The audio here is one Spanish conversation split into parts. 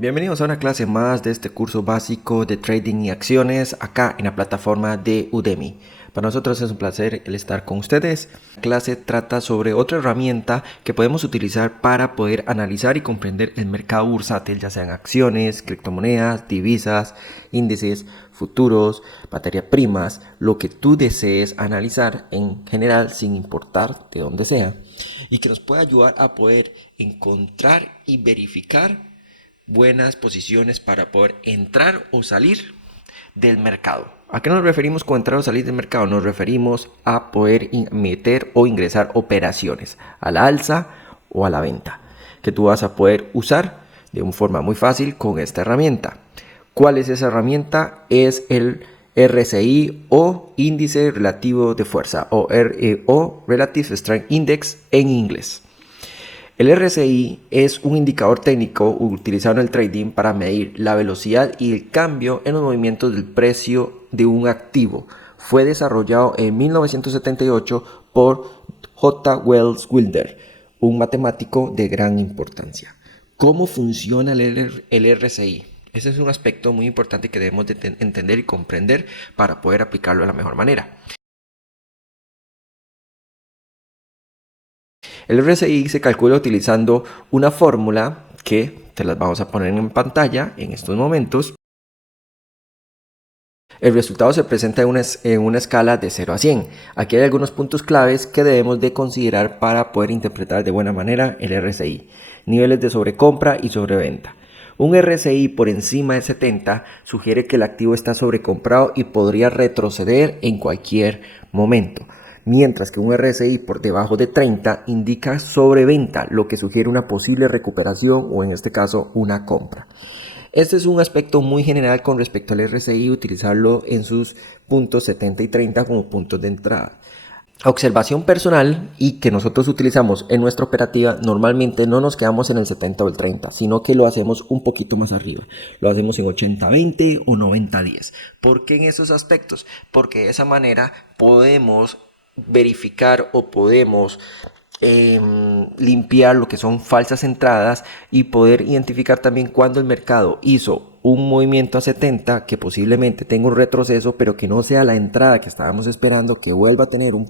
Bienvenidos a una clase más de este curso básico de trading y acciones acá en la plataforma de Udemy. Para nosotros es un placer el estar con ustedes. La clase trata sobre otra herramienta que podemos utilizar para poder analizar y comprender el mercado bursátil, ya sean acciones, criptomonedas, divisas, índices, futuros, materias primas, lo que tú desees analizar en general sin importar de dónde sea, y que nos pueda ayudar a poder encontrar y verificar buenas posiciones para poder entrar o salir del mercado. ¿A qué nos referimos con entrar o salir del mercado? Nos referimos a poder meter o ingresar operaciones a la alza o a la venta, que tú vas a poder usar de una forma muy fácil con esta herramienta. ¿Cuál es esa herramienta? Es el RSI o índice relativo de fuerza o Relative Strength Index en inglés. El RSI es un indicador técnico utilizado en el trading para medir la velocidad y el cambio en los movimientos del precio de un activo. Fue desarrollado en 1978 por J. Wells Wilder, un matemático de gran importancia. ¿Cómo funciona el RSI? Ese es un aspecto muy importante que debemos de entender y comprender para poder aplicarlo de la mejor manera. El RSI se calcula utilizando una fórmula que te las vamos a poner en pantalla en estos momentos. El resultado se presenta en una escala de 0 a 100. Aquí hay algunos puntos claves que debemos de considerar para poder interpretar de buena manera el RSI. Niveles de sobrecompra y sobreventa. Un RSI por encima de 70 sugiere que el activo está sobrecomprado y podría retroceder en cualquier momento, mientras que un RSI por debajo de 30 indica sobreventa, lo que sugiere una posible recuperación o en este caso una compra. Este es un aspecto muy general con respecto al RSI, utilizarlo en sus puntos 70 y 30 como puntos de entrada. Observación personal y que nosotros utilizamos en nuestra operativa, normalmente no nos quedamos en el 70 o el 30, sino que lo hacemos un poquito más arriba. Lo hacemos en 80-20 o 90-10. ¿Por qué en esos aspectos? Porque de esa manera podemos verificar o podemos limpiar lo que son falsas entradas y poder identificar también cuando el mercado hizo un movimiento a 70 que posiblemente tenga un retroceso, pero que no sea la entrada que estábamos esperando, que vuelva a tener un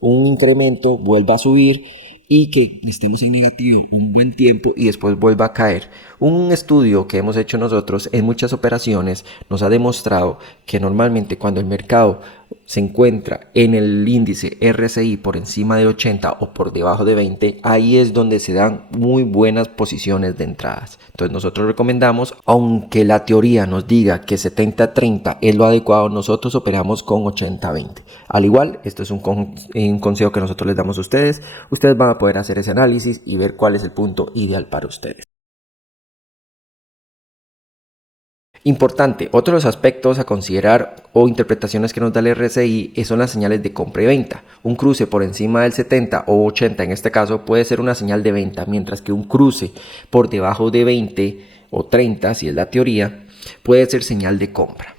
incremento, vuelva a subir y que estemos en negativo un buen tiempo y después vuelva a caer. Un estudio que hemos hecho nosotros en muchas operaciones nos ha demostrado que normalmente cuando el mercado se encuentra en el índice RSI por encima de 80 o por debajo de 20, ahí es donde se dan muy buenas posiciones de entradas. Entonces nosotros recomendamos, aunque la teoría nos diga que 70-30 es lo adecuado, nosotros operamos con 80-20. Al igual, esto es un consejo que nosotros les damos a ustedes. Ustedes van a poder hacer ese análisis y ver cuál es el punto ideal para ustedes. Importante, otros aspectos a considerar o interpretaciones que nos da el RSI son las señales de compra y venta. Un cruce por encima del 70 o 80 en este caso puede ser una señal de venta, mientras que un cruce por debajo de 20 o 30, si es la teoría, puede ser señal de compra.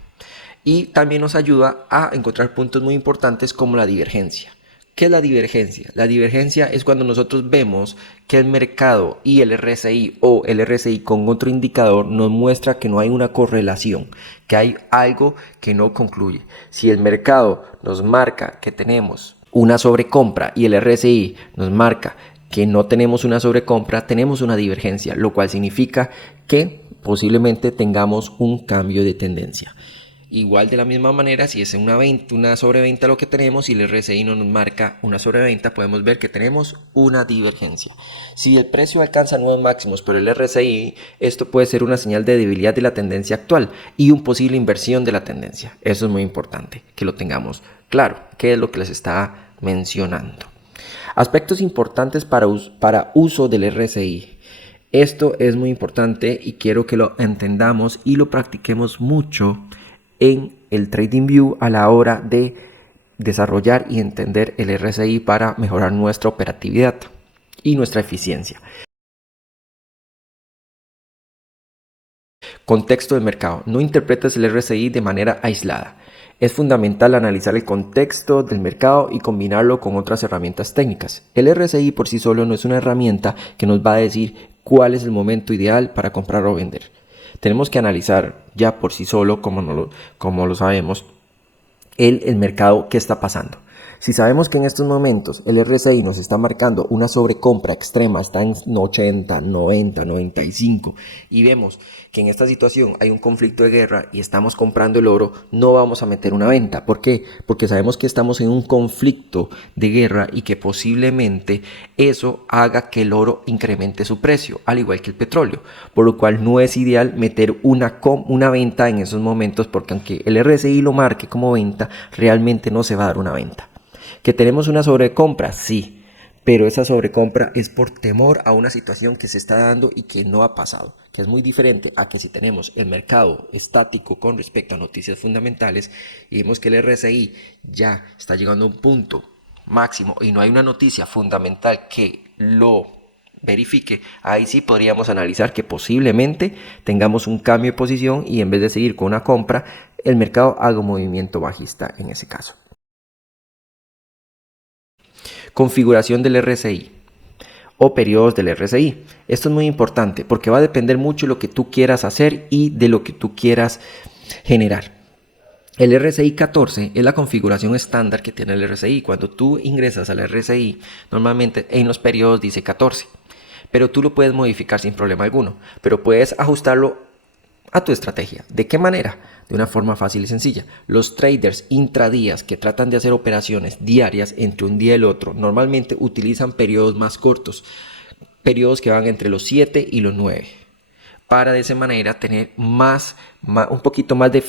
Y también nos ayuda a encontrar puntos muy importantes como la divergencia. ¿Qué es la divergencia? La divergencia es cuando nosotros vemos que el mercado y el RSI o el RSI con otro indicador nos muestra que no hay una correlación, que hay algo que no concluye. Si el mercado nos marca que tenemos una sobrecompra y el RSI nos marca que no tenemos una sobrecompra, tenemos una divergencia, lo cual significa que posiblemente tengamos un cambio de tendencia. Igual de la misma manera, si es una sobreventa lo que tenemos y el RSI no nos marca una sobreventa, podemos ver que tenemos una divergencia. Si el precio alcanza nuevos máximos pero el RSI, esto puede ser una señal de debilidad de la tendencia actual y una posible inversión de la tendencia. Eso es muy importante que lo tengamos claro, qué es lo que les está mencionando. Aspectos importantes para uso del RSI. Esto es muy importante y quiero que lo entendamos y lo practiquemos mucho en el TradingView a la hora de desarrollar y entender el RSI para mejorar nuestra operatividad y nuestra eficiencia. Contexto del mercado. No interpretes el RSI de manera aislada. Es fundamental analizar el contexto del mercado y combinarlo con otras herramientas técnicas. El RSI por sí solo no es una herramienta que nos va a decir cuál es el momento ideal para comprar o vender. Tenemos que analizar ya por sí solo, como lo sabemos, el mercado que está pasando. Si sabemos que en estos momentos el RSI nos está marcando una sobrecompra extrema, está en 80, 90, 95 y vemos que en esta situación hay un conflicto de guerra y estamos comprando el oro, no vamos a meter una venta. ¿Por qué? Porque sabemos que estamos en un conflicto de guerra y que posiblemente eso haga que el oro incremente su precio, al igual que el petróleo, por lo cual no es ideal meter una venta en esos momentos, porque aunque el RSI lo marque como venta, realmente no se va a dar una venta. ¿Que tenemos una sobrecompra? Sí, pero esa sobrecompra es por temor a una situación que se está dando y que no ha pasado, que es muy diferente a que si tenemos el mercado estático con respecto a noticias fundamentales y vemos que el RSI ya está llegando a un punto máximo y no hay una noticia fundamental que lo verifique, ahí sí podríamos analizar que posiblemente tengamos un cambio de posición y en vez de seguir con una compra, el mercado haga un movimiento bajista en ese caso. Configuración del RSI o periodos del RSI. Esto es muy importante porque va a depender mucho de lo que tú quieras hacer y de lo que tú quieras generar. El RSI 14 es la configuración estándar que tiene el RSI. Cuando tú ingresas al RSI, normalmente en los periodos dice 14, pero tú lo puedes modificar sin problema alguno, pero puedes ajustarlo a tu estrategia. ¿De qué manera? De una forma fácil y sencilla. Los traders intradías que tratan de hacer operaciones diarias entre un día y el otro normalmente utilizan periodos más cortos, periodos que van entre los 7 y los 9, para de esa manera tener un poquito más de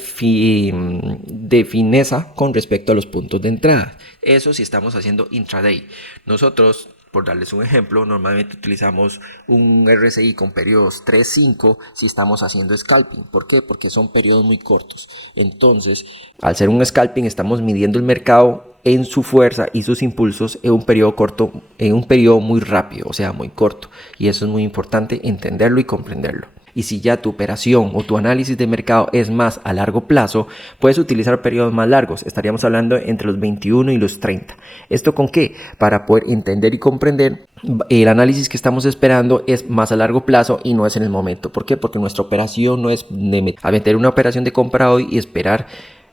fineza con respecto a los puntos de entrada. Eso si estamos haciendo intraday. Nosotros, por darles un ejemplo, normalmente utilizamos un RSI con periodos 3-5 si estamos haciendo scalping. ¿Por qué? Porque son periodos muy cortos. Entonces, al ser un scalping, estamos midiendo el mercado en su fuerza y sus impulsos en un periodo corto, en un periodo muy rápido, o sea, muy corto. Y eso es muy importante entenderlo y comprenderlo. Y si ya tu operación o tu análisis de mercado es más a largo plazo, puedes utilizar periodos más largos. Estaríamos hablando entre los 21 y los 30. ¿Esto con qué? Para poder entender y comprender el análisis que estamos esperando es más a largo plazo y no es en el momento. ¿Por qué? Porque nuestra operación no es de meter una operación de compra hoy y esperar,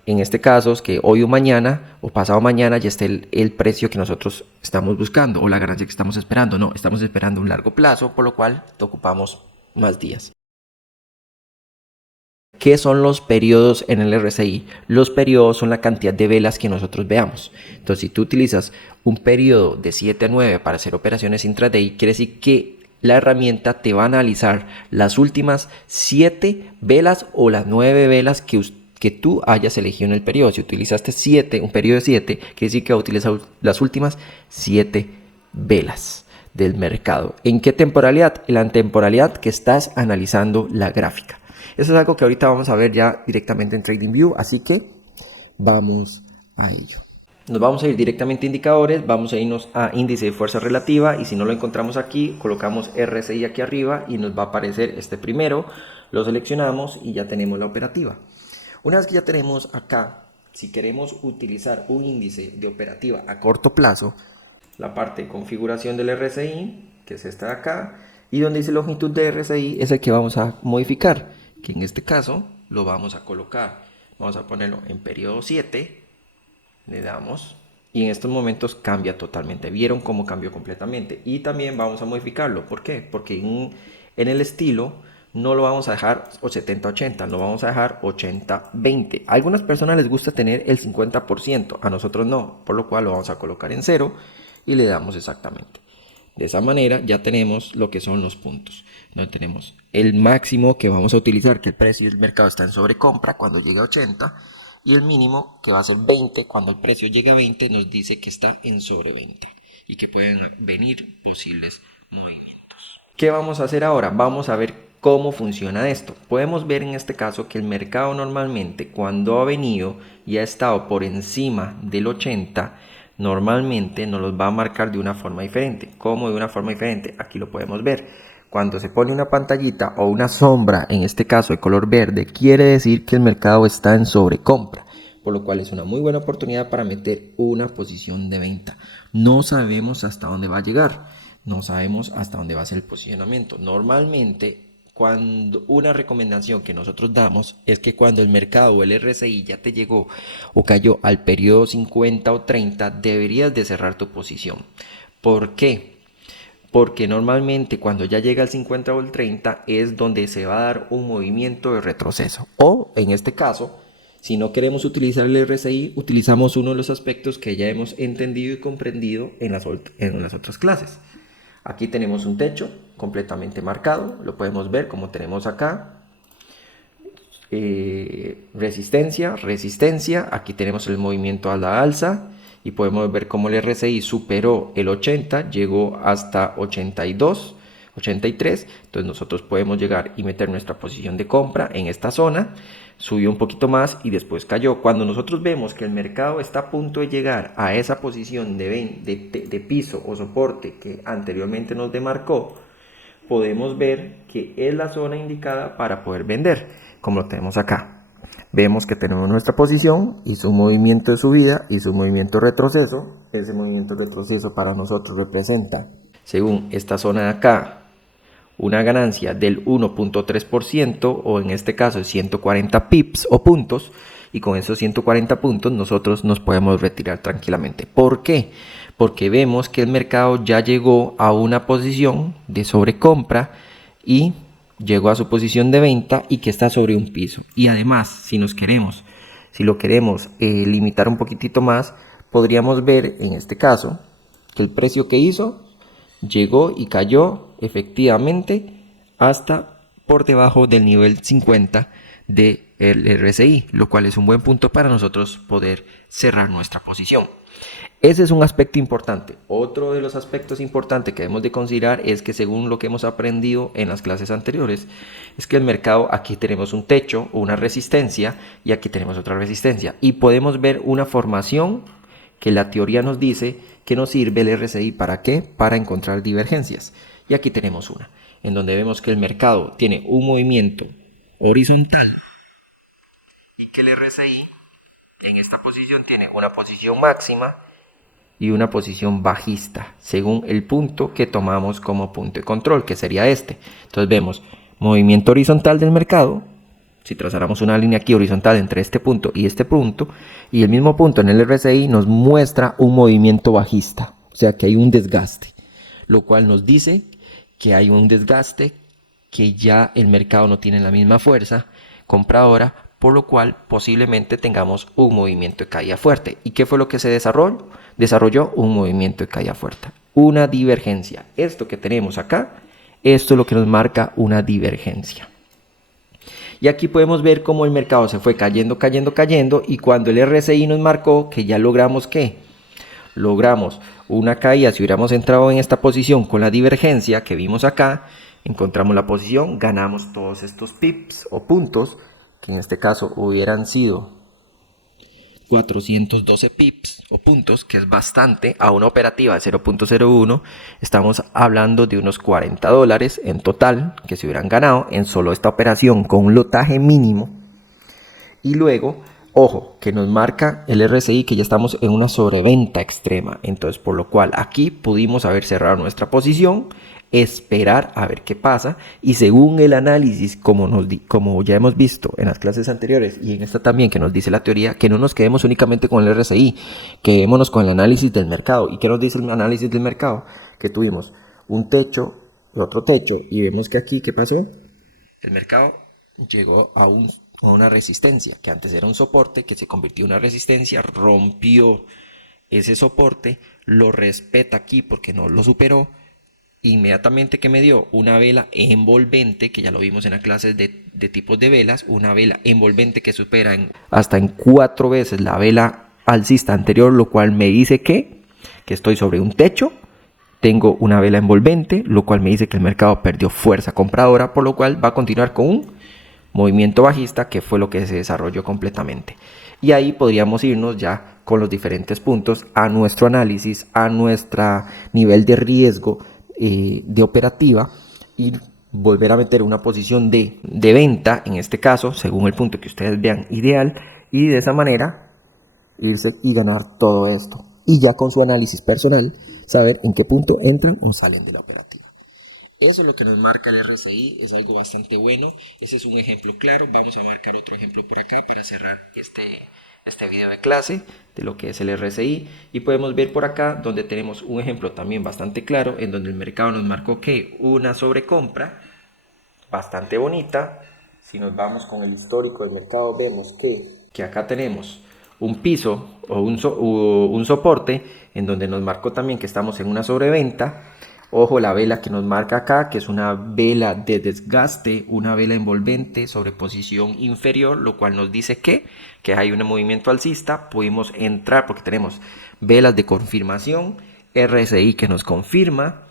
en este caso, es que hoy o mañana o pasado mañana ya esté el precio que nosotros estamos buscando o la ganancia que estamos esperando. No, estamos esperando un largo plazo, por lo cual te ocupamos más días. ¿Qué son los periodos en el RSI? Los periodos son la cantidad de velas que nosotros veamos. Entonces, si tú utilizas un periodo de 7 a 9 para hacer operaciones intraday, quiere decir que la herramienta te va a analizar las últimas 7 velas o las 9 velas que tú hayas elegido en el periodo. Si utilizaste un periodo de 7, quiere decir que va a utilizar las últimas 7 velas del mercado. ¿En qué temporalidad? En la temporalidad que estás analizando la gráfica. Eso es algo que ahorita vamos a ver ya directamente en TradingView, así que vamos a ello. Nos vamos a ir directamente a indicadores, vamos a irnos a índice de fuerza relativa y si no lo encontramos aquí, colocamos RSI aquí arriba y nos va a aparecer este primero, lo seleccionamos y ya tenemos la operativa. Una vez que ya tenemos acá, si queremos utilizar un índice de operativa a corto plazo, la parte de configuración del RSI, que es esta de acá, y donde dice longitud de RSI es el que vamos a modificar, que en este caso lo vamos a colocar, vamos a ponerlo en periodo 7, le damos y en estos momentos cambia totalmente. Vieron cómo cambió completamente y también vamos a modificarlo. ¿Por qué? Porque en el estilo no lo vamos a dejar 70-80, lo vamos a dejar 80-20. A algunas personas les gusta tener el 50%, a nosotros no, por lo cual lo vamos a colocar en 0 y le damos exactamente. De esa manera ya tenemos lo que son los puntos. No tenemos el máximo que vamos a utilizar, que el precio del mercado está en sobrecompra cuando llega a 80, y el mínimo que va a ser 20, cuando el precio llega a 20 nos dice que está en sobreventa y que pueden venir posibles movimientos. ¿Qué vamos a hacer ahora? Vamos a ver cómo funciona esto. Podemos ver en este caso que el mercado normalmente cuando ha venido y ha estado por encima del 80, normalmente nos los va a marcar de una forma diferente. ¿Cómo de una forma diferente? Aquí lo podemos ver. Cuando se pone una pantallita o una sombra, en este caso de color verde, quiere decir que el mercado está en sobrecompra, por lo cual es una muy buena oportunidad para meter una posición de venta. No sabemos hasta dónde va a llegar, no sabemos hasta dónde va a ser el posicionamiento. Normalmente, Cuando una recomendación que nosotros damos es que cuando el mercado o el RSI ya te llegó o cayó al periodo 50 o 30, deberías de cerrar tu posición. ¿Por qué? Porque normalmente cuando ya llega al 50 o el 30 es donde se va a dar un movimiento de retroceso. O en este caso, si no queremos utilizar el RSI, utilizamos uno de los aspectos que ya hemos entendido y comprendido en las otras clases. Aquí tenemos un techo completamente marcado, lo podemos ver como tenemos acá. Resistencia, resistencia, aquí tenemos el movimiento a la alza y podemos ver cómo el RSI superó el 80, llegó hasta 82, 83, entonces nosotros podemos llegar y meter nuestra posición de compra en esta zona, subió un poquito más y después cayó. Cuando nosotros vemos que el mercado está a punto de llegar a esa posición de piso o soporte que anteriormente nos demarcó, podemos ver que es la zona indicada para poder vender, como lo tenemos acá. Vemos que tenemos nuestra posición, hizo un movimiento de subida, hizo un movimiento de retroceso. Ese movimiento de retroceso para nosotros representa, según esta zona de acá, una ganancia del 1.3% o en este caso 140 pips o puntos, y con esos 140 puntos nosotros nos podemos retirar tranquilamente. ¿Por qué? Porque vemos que el mercado ya llegó a una posición de sobrecompra y llegó a su posición de venta y que está sobre un piso. Y además, si lo queremos limitar un poquitito más, podríamos ver en este caso que el precio que hizo llegó y cayó efectivamente hasta por debajo del nivel 50 del RSI, lo cual es un buen punto para nosotros poder cerrar nuestra posición. Ese es un aspecto importante. Otro de los aspectos importantes que debemos de considerar es que, según lo que hemos aprendido en las clases anteriores, es que el mercado, aquí tenemos un techo, una resistencia, y aquí tenemos otra resistencia, y podemos ver una formación que la teoría nos dice que nos sirve el RSI. ¿Para qué? Para encontrar divergencias. Y aquí tenemos una, en donde vemos que el mercado tiene un movimiento horizontal y que el RSI en esta posición tiene una posición máxima y una posición bajista, según el punto que tomamos como punto de control, que sería este. Entonces vemos movimiento horizontal del mercado. Si trazáramos una línea aquí horizontal entre este punto, y el mismo punto en el RSI nos muestra un movimiento bajista, o sea que hay un desgaste, lo cual nos dice que hay un desgaste, que ya el mercado no tiene la misma fuerza compradora, por lo cual posiblemente tengamos un movimiento de caída fuerte. ¿Y qué fue lo que se desarrolló? Desarrolló un movimiento de caída fuerte, una divergencia. Esto que tenemos acá, esto es lo que nos marca una divergencia. Y aquí podemos ver cómo el mercado se fue cayendo, cayendo, cayendo, y cuando el RSI nos marcó que ya logramos ¿qué? Logramos una caída. Si hubiéramos entrado en esta posición con la divergencia que vimos acá, encontramos la posición, ganamos todos estos pips o puntos, que en este caso hubieran sido 412 pips o puntos, que es bastante. A una operativa de 0.01 estamos hablando de unos $40 en total que se hubieran ganado en solo esta operación con un lotaje mínimo. Y luego, ojo, que nos marca el RSI que ya estamos en una sobreventa extrema, entonces por lo cual aquí pudimos haber cerrado nuestra posición, esperar a ver qué pasa, y según el análisis, como ya hemos visto en las clases anteriores y en esta también que nos dice la teoría, que no nos quedemos únicamente con el RSI, quedémonos con el análisis del mercado. ¿Y qué nos dice el análisis del mercado? Que tuvimos un techo, otro techo, y vemos que aquí, ¿qué pasó? El mercado llegó a una resistencia, que antes era un soporte, que se convirtió en una resistencia, rompió ese soporte, lo respeta aquí porque no lo superó. Inmediatamente que me dio una vela envolvente, que ya lo vimos en las clases de tipos de velas, una vela envolvente que supera hasta en 4 veces la vela alcista anterior, lo cual me dice que estoy sobre un techo. Tengo una vela envolvente, lo cual me dice que el mercado perdió fuerza compradora, por lo cual va a continuar con un movimiento bajista, que fue lo que se desarrolló completamente. Y ahí podríamos irnos ya con los diferentes puntos a nuestro análisis, a nuestro nivel de riesgo de operativa, y volver a meter una posición de venta, en este caso, según el punto que ustedes vean ideal, y de esa manera irse y ganar todo esto. Y ya con su análisis personal, saber en qué punto entran o salen de la operativa. Eso es lo que nos marca el RSI, es algo bastante bueno. Ese es un ejemplo claro. Vamos a marcar otro ejemplo por acá para cerrar este video de clase de lo que es el RSI. Y podemos ver por acá donde tenemos un ejemplo también bastante claro, en donde el mercado nos marcó que una sobrecompra bastante bonita. Si nos vamos con el histórico del mercado, vemos que acá tenemos un piso o un soporte en donde nos marcó también que estamos en una sobreventa. Ojo, la vela que nos marca acá, que es una vela de desgaste, una vela envolvente sobre posición inferior, lo cual nos dice que hay un movimiento alcista. Pudimos entrar porque tenemos velas de confirmación, RSI que nos confirma,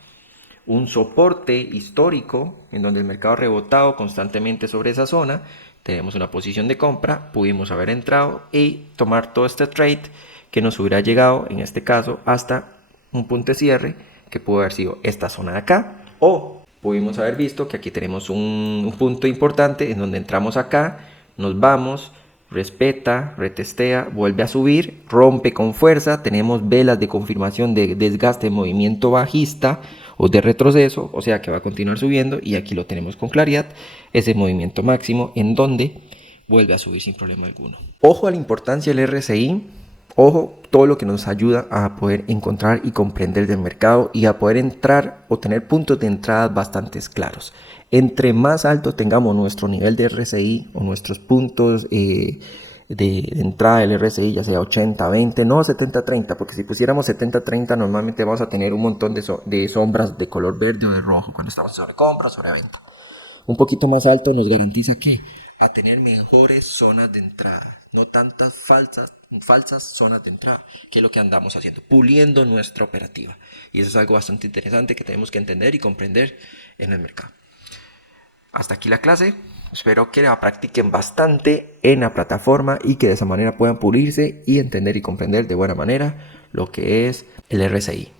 un soporte histórico en donde el mercado ha rebotado constantemente sobre esa zona. Tenemos una posición de compra, pudimos haber entrado y tomar todo este trade que nos hubiera llegado en este caso hasta un punto de cierre que pudo haber sido esta zona de acá, o pudimos haber visto que aquí tenemos un punto importante en donde entramos acá, nos vamos, respeta, retestea, vuelve a subir, rompe con fuerza, tenemos velas de confirmación de desgaste, movimiento bajista o de retroceso, o sea que va a continuar subiendo, y aquí lo tenemos con claridad, ese movimiento máximo en donde vuelve a subir sin problema alguno. Ojo a la importancia del RSI, ojo todo lo que nos ayuda a poder encontrar y comprender del mercado y a poder entrar o tener puntos de entrada bastante claros. Entre más alto tengamos nuestro nivel de RSI o nuestros puntos de entrada del RSI, ya sea 80-20, no 70-30, porque si pusiéramos 70-30 normalmente vamos a tener un montón de sombras de color verde o de rojo cuando estamos sobre compra o sobre venta. Un poquito más alto nos garantiza que a tener mejores zonas de entrada, no tantas falsas zonas de entrada, que es lo que andamos haciendo, puliendo nuestra operativa. Y eso es algo bastante interesante que tenemos que entender y comprender en el mercado. Hasta aquí la clase, espero que la practiquen bastante en la plataforma y que de esa manera puedan pulirse y entender y comprender de buena manera lo que es el RSI.